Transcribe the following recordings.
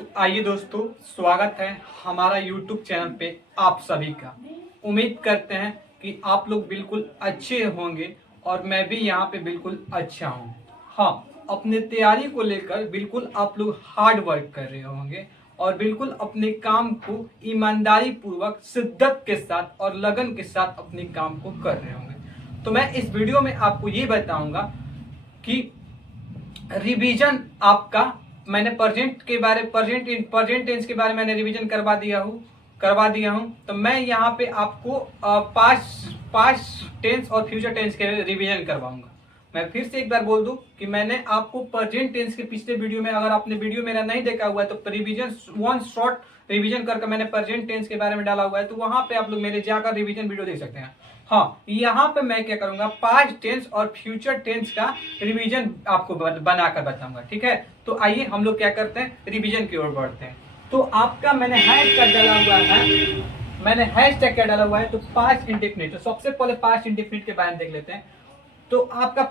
तो आइए दोस्तों, स्वागत है हमारा YouTube चैनल पे आप सभी का। उम्मीद करते हैं कि आप लोग बिल्कुल अच्छे होंगे और मैं भी यहाँ पे बिल्कुल अच्छा हूँ। हाँ, अपने तैयारी को लेकर बिल्कुल आप लोग हार्ड वर्क कर रहे होंगे और बिल्कुल अपने काम को ईमानदारी पूर्वक, शिद्दत के साथ और लगन के साथ अपने काम को कर रहे होंगे। तो मैं इस वीडियो में आपको ये बताऊंगा कि रिवीजन आपका, मैंने प्रेजेंट टेंस के बारे में मैंने रिवीजन करवा दिया हूँ। तो मैं यहाँ पे आपको पास्ट टेंस और फ्यूचर टेंस के रिवीजन करवाऊंगा। मैं फिर से एक बार बोल दूं कि मैंने आपको प्रेजेंट टेंस के पिछले वीडियो में, अगर आपने वीडियो मेरा नहीं देखा हुआ है तो रिवीजन वन शॉर्ट रिवीजन करके मैंने प्रेजेंट टेंस के बारे में डाला हुआ है, तो वहां पे आप लोग मेरे जाकर रिवीजन वीडियो देख सकते हैं। हाँ, यहाँ पे मैं क्या करूंगा, पास्ट टेंस और फ्यूचर टेंस का रिवीजन आपको बनाकर बताऊंगा। ठीक है, तो आइए हम लोग क्या करते हैं, रिवीजन की ओर बढ़ते हैं। तो आपका मैंने हैशटैग डाला हुआ है, मैंने हैशटैग क्या डाला हुआ है, तो पास्ट इंडेफिनिट। तो सबसे पहले पास्ट इंडेफिनिट के बारे में देख लेते हैं। तो आपका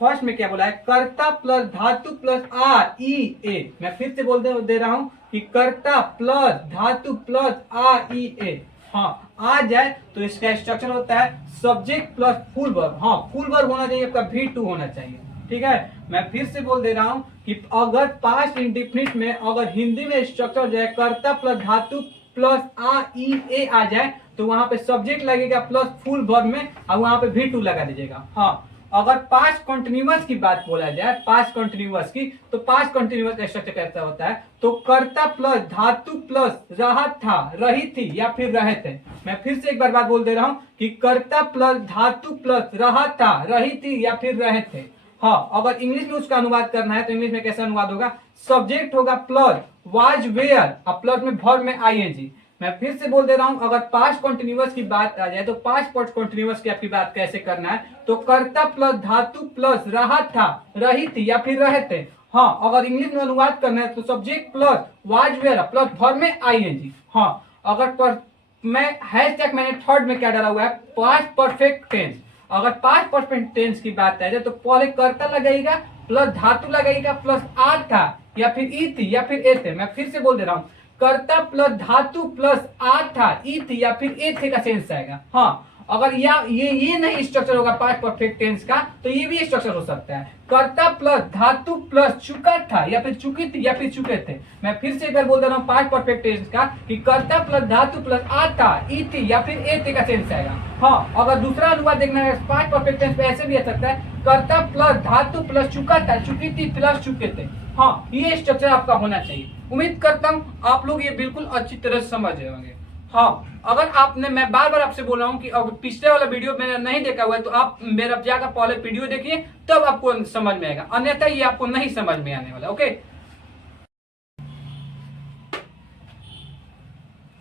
फर्स्ट में क्या बोला है, कर्ता प्लस धातु प्लस आर ई ए। मैं फिर से बोल दे रहा हूं कि कर्ता प्लस धातु प्लस आर ई ए। हाँ, आ जाए तो इसका स्ट्रक्चर होता है सब्जेक्ट प्लस फुल वर्ब। हाँ, फुल वर्ब होना चाहिए, आपका V2 होना चाहिए। ठीक है, मैं फिर से बोल दे रहा हूं कि अगर पास्ट इंडेफिनिट में अगर हिंदी में स्ट्रक्चर हो जाए कर्ता प्लस धातु प्लस आर ई ए आ जाए तो वहां पे सब्जेक्ट लगेगा प्लस फुल वर्ब में और वहां पे V2 लगा दीजिएगा। हाँ, अगर पास्ट कंटिन्यूअस की बात बोला जाए, पास्ट कंटिन्यूअस की, तो पास्ट कंटिन्यूअस का स्ट्रक्चर कैसा होता है, तो कर्ता प्लस धातु प्लस रहा था, रही थी या फिर रहे थे। मैं फिर से एक बार बात बोल दे रहा हूं कि कर्ता प्लस धातु प्लस रहा था, रही थी या फिर रहे थे। हाँ, अगर इंग्लिश में उसका अनुवाद करना है तो इंग्लिश में कैसा अनुवाद होगा, सब्जेक्ट होगा प्लस वाज वेयर और प्लस में वर्ब में आईएनजी। मैं फिर से बोल दे रहा हूं, अगर पास्ट कंटिन्यूअस की बात आ जाए तो पास्ट कंटिन्यूअस की आपकी बात कैसे करना है, तो कर्ता प्लस धातु प्लस रहा था, रही थी या फिर रहे थे। हाँ, अगर इंग्लिश में अनुवाद करना है तो subject plus was were plus verb में आईएनजी। हाँ, अगर मैं हैशटैग मैंने थर्ड में क्या डाला हुआ है, पास्ट परफेक्ट टेंस। अगर पास्ट परफेक्ट टेंस की बात आ जाए तो पहले कर्ता लगेगा प्लस धातु लगेगा प्लस आर था या फिर ई थी या फिर ए थे। मैं फिर से बोल दे रहा हूं, कर्ता प्लस धातु प्लस आर था, ई थी या फिर ए थे का सेंस आएगा। हाँ, अगर ये नहीं स्ट्रक्चर होगा पास्ट परफेक्ट टेंस का तो ये भी स्ट्रक्चर हो सकता है, कर्ता प्लस धातु प्लस चुका था या फिर चुकी थी या फिर चुके थे। मैं फिर से एक बार बोल दे रहा हूँ पास्ट परफेक्ट टेंस का कि कर्ता प्लस धातु प्लस आ था, ई थी या फिर ए थे का सेंस आएगा। हाँ, अगर दूसरा अनुवाद देखना है पास्ट परफेक्ट टेंस पे ऐसे भी आ सकता है, कर्ता प्लस धातु प्लस चुका था, चुकी थी प्लस चुके थे। हाँ, ये स्ट्रक्चर आपका होना चाहिए। उम्मीद करता हूँ आप लोग ये बिल्कुल अच्छी तरह से समझ रहे होंगे। हाँ, अगर आपने, मैं बार बार आपसे बोल रहा हूँ कि अगर पिछले वाला वीडियो मैंने नहीं देखा हुआ है तो आप मेरा जाकर पहले वीडियो देखिए, तब आपको समझ में आएगा, अन्यथा ये आपको नहीं समझ में आने वाला। ओके,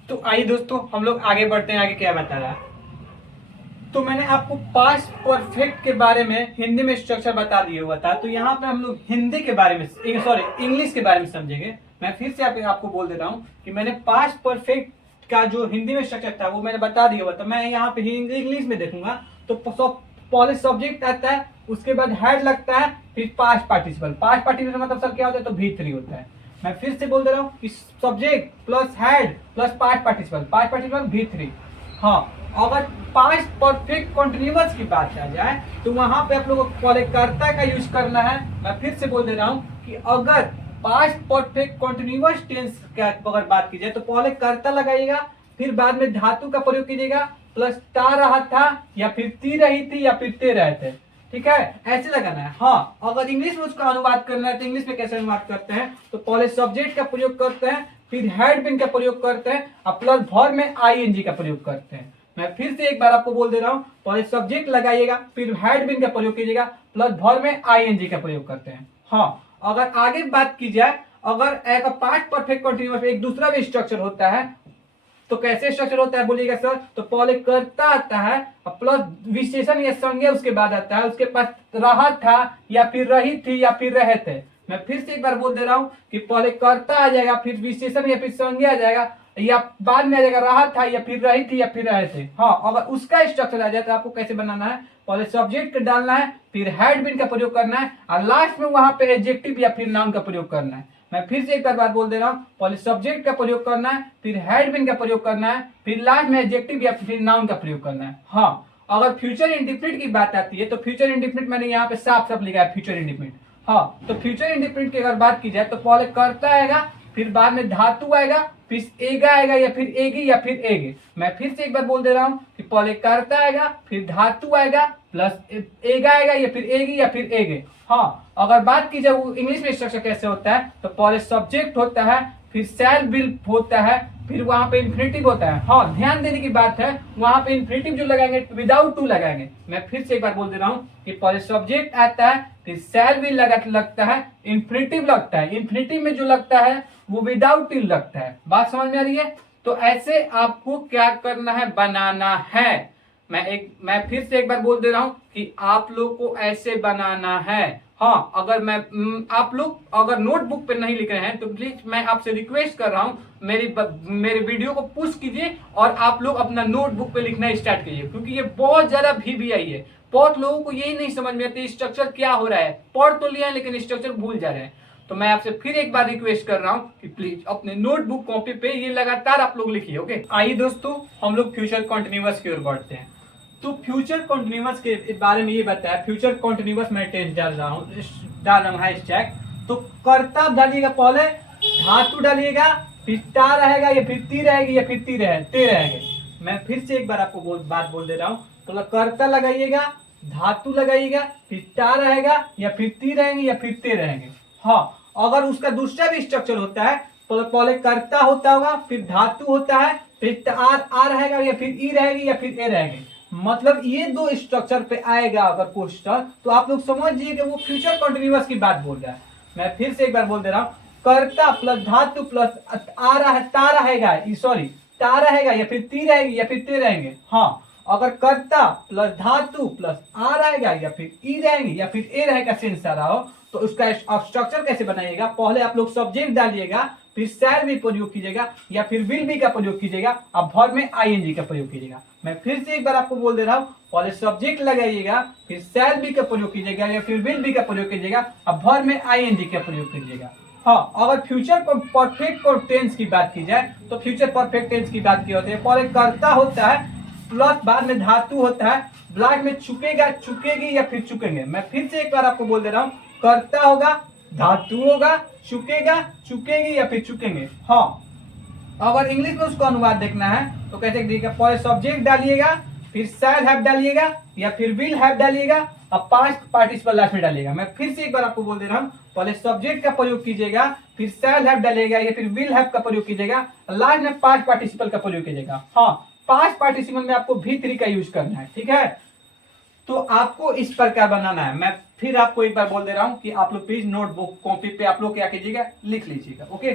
तो आइए दोस्तों हम लोग आगे बढ़ते हैं। आगे क्या बता रहा है, तो मैंने आपको पास्ट परफेक्ट के बारे में हिंदी में स्ट्रक्चर बता दिया हुआ था, तो यहाँ पे हम लोग हिंदी के बारे में, सॉरी इंग्लिश के बारे में समझेंगे। मैं फिर से आपको बोल दे रहा हूँ कि मैंने पास्ट परफेक्ट का जो हिंदी में स्ट्रक्चर था वो मैंने बता दिया हुआ था। मैं यहाँ पे इंग्लिश में देखूंगा तो पहले सब्जेक्ट आता है, उसके बाद हेड लगता है, फिर पास्ट पार्टिसिपल। पास्ट पार्टिसिपल मतलब सर क्या होता है, तो V3 होता है। मैं फिर से बोल दे रहा हूँ कि subject plus head plus past participle V3। हाँ, अगर पास्ट परफेक्ट कंटिन्यूअस की बात आ जाए तो वहां पे आप लोगों को पहले कर्ता का यूज करना है। मैं फिर से बोल दे रहा हूं कि अगर पास्ट परफेक्ट कंटिन्यूअस टेंस का अगर बात की जाए तो पहले कर्ता लगाइएगा, फिर बाद में धातु का प्रयोग कीजिएगा, प्लस ता रहा था या फिर ती रही थी या फिर ते रहे थे। ठीक है, ऐसे लगाना है। हाँ, अगर इंग्लिश में उसका अनुवाद करना है तो इंग्लिश में कैसे अनुवाद करते हैं, तो पहले सब्जेक्ट का प्रयोग करते हैं, फिर हेड बिन का प्रयोग करते हैं और प्लस वर्ब में आईएनजी का प्रयोग करते हैं। मैं फिर से एक बार आपको बोल दे रहा हूं, पहले सब्जेक्ट लगाइएगा, फिर हेड बिन का प्रयोग कीजिएगा, प्लस वर्ब में आईएनजी का प्रयोग करते हैं। हाँ, अगर आगे बात की जाए, अगर एक पास्ट परफेक्ट कंटिन्यूअस एक दूसरा भी स्ट्रक्चर होता है तो कैसे स्ट्रक्चर होता है बोलिएगा सर, तो पहले कर्ता आता है प्लस विशेषण या संज्ञा उसके बाद आता है, उसके पास रहा था या फिर रही थी या फिर रहे थे। मैं फिर से एक बार बोल दे रहा हूं कि पहले कर्ता आ जाएगा, फिर विशेषण या फिर संज्ञा आ जाएगा, या बाद में आ जाएगा रहा था या फिर रही थी या फिर रहे थे। हाँ, अगर उसका स्ट्रक्चर आ जाए तो आपको कैसे बनाना है, पहले सब्जेक्ट डालना है, फिर हेड बिन का प्रयोग करना है और लास्ट में वहां पे एडजेक्टिव या फिर नाउन का प्रयोग करना है। मैं फिर से एक बार बोल दे रहा हूँ, पहले सब्जेक्ट का प्रयोग करना है, फिर हैड बीन का प्रयोग करना है, फिर लास्ट में एडजेक्टिव या फिर नाउन का प्रयोग करना है। हाँ, अगर फ्यूचर इंडेफिनिट की बात आती है तो फ्यूचर इंडेफिनिट मैंने यहाँ पे साफ साफ लिखा है फ्यूचर इंडेफिनिट। हाँ, तो फ्यूचर इंडेफिनिट की अगर बात की जाए तो पहले कर्ता आएगा, फिर बाद में धातु आएगा, फिर एगा आएगा या फिर एगी या फिर एगे। मैं फिर से एक बार बोल दे रहा हूँ कि पहले कर्ता आएगा, फिर धातु आएगा, प्लस एगा आएगा या फिर एगी या फिर एगे। हाँ, अगर बात की जाए वो इंग्लिश में स्ट्रक्चर कैसे होता है तो पहले सब्जेक्ट होता है, फिर शैल विल होता है, फिर वहां पे इन्फिनेटिव होता है। हाँ, ध्यान देने की बात है, वहां पे इन्फिनेटिव जो लगाएंगे विदाउट टू लगाएंगे। मैं फिर से एक बार बोल दे रहा हूँ कि पहले सब्जेक्ट आता है, फिर शैल विल लगता है, इन्फिनेटिव लगता है, इन्फिनेटिव में जो लगता है वो विदाउट टू लगता है। बात समझ में आ रही है? तो ऐसे आपको क्या करना है, बनाना है। मैं फिर से एक बार बोल दे रहा हूं कि आप लोग को ऐसे बनाना है। हाँ, अगर आप लोग अगर नोटबुक पे नहीं लिख रहे हैं तो प्लीज मैं आपसे रिक्वेस्ट कर रहा हूं, मेरे वीडियो को पुश कीजिए और आप लोग अपना नोटबुक पे लिखना स्टार्ट कीजिए, क्योंकि ये बहुत ज्यादा VBI है। बहुत लोगों को यही नहीं समझ में आती स्ट्रक्चर क्या हो रहा है, पढ़ तो लिया लेकिन स्ट्रक्चर भूल जा रहे हैं। तो मैं आपसे फिर एक बार रिक्वेस्ट कर रहा हूँ कि प्लीज अपने नोटबुक कॉपी पे ये लगातार आप लोग लिखिए। ओके, आइए दोस्तों, हम लोग फ्यूचर कॉन्टिन्यूअस की ओर बढ़ते हैं। तो फ्यूचर कॉन्टिन्यूअस के बारे में ये बताया, फ्यूचर कॉन्टिन्यूअस मैं टेंस डाल रहा हूँ हैशटैग। तो कर्ता डालिएगा, पहले धातु डालिएगा, फिर ता रहेगा या फिर ती रहेगी या फिर ते रहेंगे। मैं फिर से एक बार आपको बात बोल दे रहा हूँ, तो कर्ता लगाइएगा, धातु लगाइएगा, फिर ता रहेगा या फिर ती रहेंगे या फिर ते रहेंगे। हाँ, अगर उसका दूसरा भी स्ट्रक्चर होता है तो पहले कर्ता होता होगा, फिर धातु होता है, फिर आ रहेगा या फिर ई रहेगी या फिर ए रहेगी। मतलब ये दो स्ट्रक्चर पे आएगा अगर क्वेश्चन, तो आप लोग समझिए कि वो फ्यूचर कंटिन्यूअस की बात बोल रहा है। मैं फिर से एक बार बोल दे रहा हूँ, कर्ता प्लस धातु प्लस ता रहेगा या फिर ती रहेगी या फिर ते रहेंगे। हाँ, अगर कर्ता प्लस धातु प्लस आ रहेगा या फिर ई रहेंगे या फिर ए रहेगा सेंस आ रहा हो, तो उसका स्ट्रक्चर कैसे बनाइएगा, पहले आप लोग सब्जेक्ट डालिएगा, फिर शैल भी प्रयोग कीजिएगा या फिर विल भी का प्रयोग कीजिएगा, अब वर्ब में आईएनजी का प्रयोग कीजिएगा। मैं फिर से एक बार आपको बोल दे रहा हूँ, पहले सब्जेक्ट लगाइएगा, फिर शैल भी का प्रयोग कीजिएगा या फिर विल भी का प्रयोग कीजिएगा, अब वर्ब में आईएनजी का प्रयोग कीजिएगा। हाँ, अगर फ्यूचर परफेक्ट टेंस की बात की जाए तो फ्यूचर परफेक्ट टेंस की बात की होती है, पहले कर्ता होता है, प्लस बाद में धातु होता है, ब्लैक में चुकेगा, चुकेगी या फिर चुकेंगे। मैं फिर से एक बार आपको बोल दे रहा हूँ, कर्ता होगा, धातु होगा, चुकेगा, चुकेगी या फिर चुकेंगे। हाँ, अगर इंग्लिश में उसको अनुवाद देखना है तो कैसे देखिएगा, पहले सब्जेक्ट डालिएगा, फिर शैल हैव डालिएगा या फिर विल हैव डालिएगा, अब पास्ट पार्टिसिपल लास्ट में डालिएगा। मैं फिर से एक बार आपको बोल दे रहा हूँ, पहले सब्जेक्ट का प्रयोग कीजिएगा, फिर शैल हैव डालिएगा या फिर विल हैव का प्रयोग कीजिएगा, लास्ट में पास्ट पार्टिसिपल का प्रयोग कीजिएगा। हाँ, पास्ट पार्टिसिपल में आपको V3 का यूज करना है, ठीक है। तो आपको इस प्रकार बनाना है। मैं फिर आपको एक बार बोल दे रहा हूं कि आप लोग प्लीज नोटबुक कॉपी पे आप लोग क्या कीजिएगा, लिख लीजिएगा। ओके,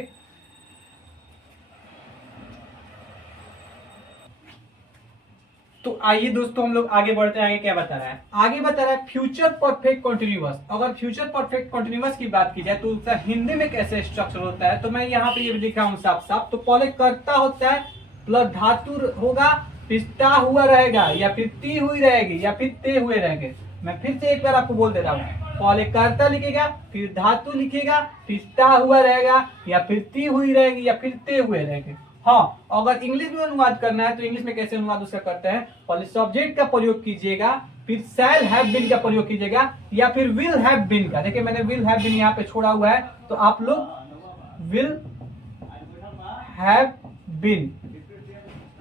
तो आइए दोस्तों, हम लोग आगे बढ़ते हैं। आगे क्या बता रहा है, आगे बता रहा है फ्यूचर परफेक्ट कंटिन्यूअस। अगर फ्यूचर परफेक्ट कंटिन्यूअस की बात की जाए तो उसका हिंदी में कैसे स्ट्रक्चर होता है, तो मैं यहाँ पे ये लिखा हूँ साफ साफ। तो पहले कर्ता होता है, प्लस धातु होगा, फिर ता हुआ रहेगा या फिर ती हुई रहेगी या फिर ते हुए रहेंगे। मैं फिर से एक बार आपको बोल दे रहा हूँ, पहले कर्ता लिखेगा, फिर धातु लिखेगा, फिर ता हुआ रहेगा या फिर ती हुई रहेगी या फिर ते हुए रहेंगे। हाँ, अगर इंग्लिश में अनुवाद करना है तो इंग्लिश में कैसे अनुवाद उसका करते हैं, पहले सब्जेक्ट का प्रयोग कीजिएगा, फिर शैल हैव बीन का प्रयोग कीजिएगा या फिर विल हैव बीन का। देखिए मैंने विल हैव बीन यहाँ पे छोड़ा हुआ है, तो आप लोग विल हैव बीन,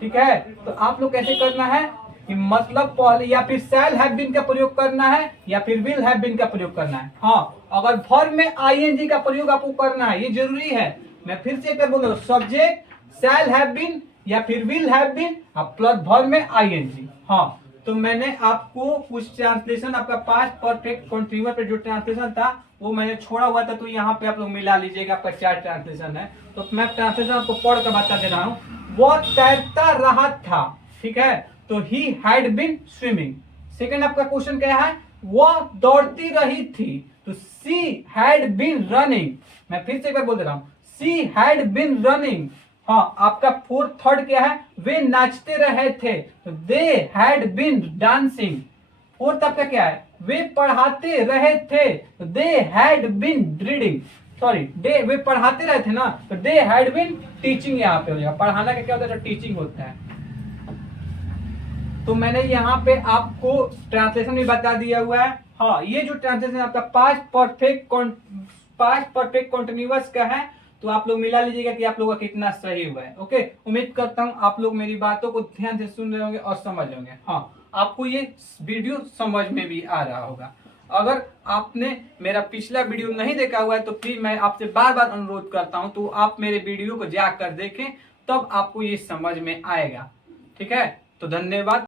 ठीक है। तो आप लोग कैसे करना है कि मतलब पहले या फिर शैल हैव बीन का प्रयोग करना है या फिर विल हैव बीन का प्रयोग करना है। हाँ, अगर वर्ब में आईएनजी का प्रयोग आपको करना है, ये जरूरी है। मैं फिर से एक बार बोल रहा हूँ, सब्जेक्ट शैल हैव बीन या फिर will have been plus verb में आईएनजी। हाँ, तो मैंने आपको कुछ ट्रांसलेशन, आपका पास्ट परफेक्ट कंटिन्यूअस पे जो ट्रांसलेशन था वो मैंने छोड़ा हुआ था, तो यहाँ पे आप लोग मिला लीजिएगा। आपका 4 ट्रांसलेशन है, तो मैं ट्रांसलेशन आपको पढ़ कर बता दे रहा हूँ। वो तैरता रहा था, ठीक है, तो he had been swimming. Second आपका क्वेश्चन क्या है, वो दौड़ती रही थी, तो सी हैड बीन रनिंग। मैं फिर से एक बार बोल दे रहा हूँ, सी हैड बीन रनिंग। हाँ, आपका थर्ड क्या है, वे नाचते रहे थे, तो they had been dancing. Fourth आपका क्या है, वे पढ़ाते रहे थे, तो they had been reading. Sorry they वे पढ़ाते रहते ना, तो दे हैड बीन टीचिंग यहाँ पे हो जाएगा। पढ़ाना का क्या होता है, टीचिंग होता है। तो मैंने यहाँ पे आपको ट्रांसलेशन भी बता दिया हुआ है। हाँ, ये जो ट्रांसलेशन आपका पास्ट परफेक्ट कॉन्टिन्यूअस का है, तो आप लोग मिला लीजिएगा कि आप लोगों का कितना सही हुआ है। ओके, उम्मीद करता हूँ आप लोग मेरी बातों को ध्यान से सुन रहे होंगे और समझ रहे होंगे। हाँ, आपको ये वीडियो समझ में भी आ रहा होगा। अगर आपने मेरा पिछला वीडियो नहीं देखा हुआ है तो प्लीज मैं आपसे बार बार अनुरोध करता हूं, तो आप मेरे वीडियो को जाकर देखें, तब आपको ये समझ में आएगा। ठीक है, तो धन्यवाद।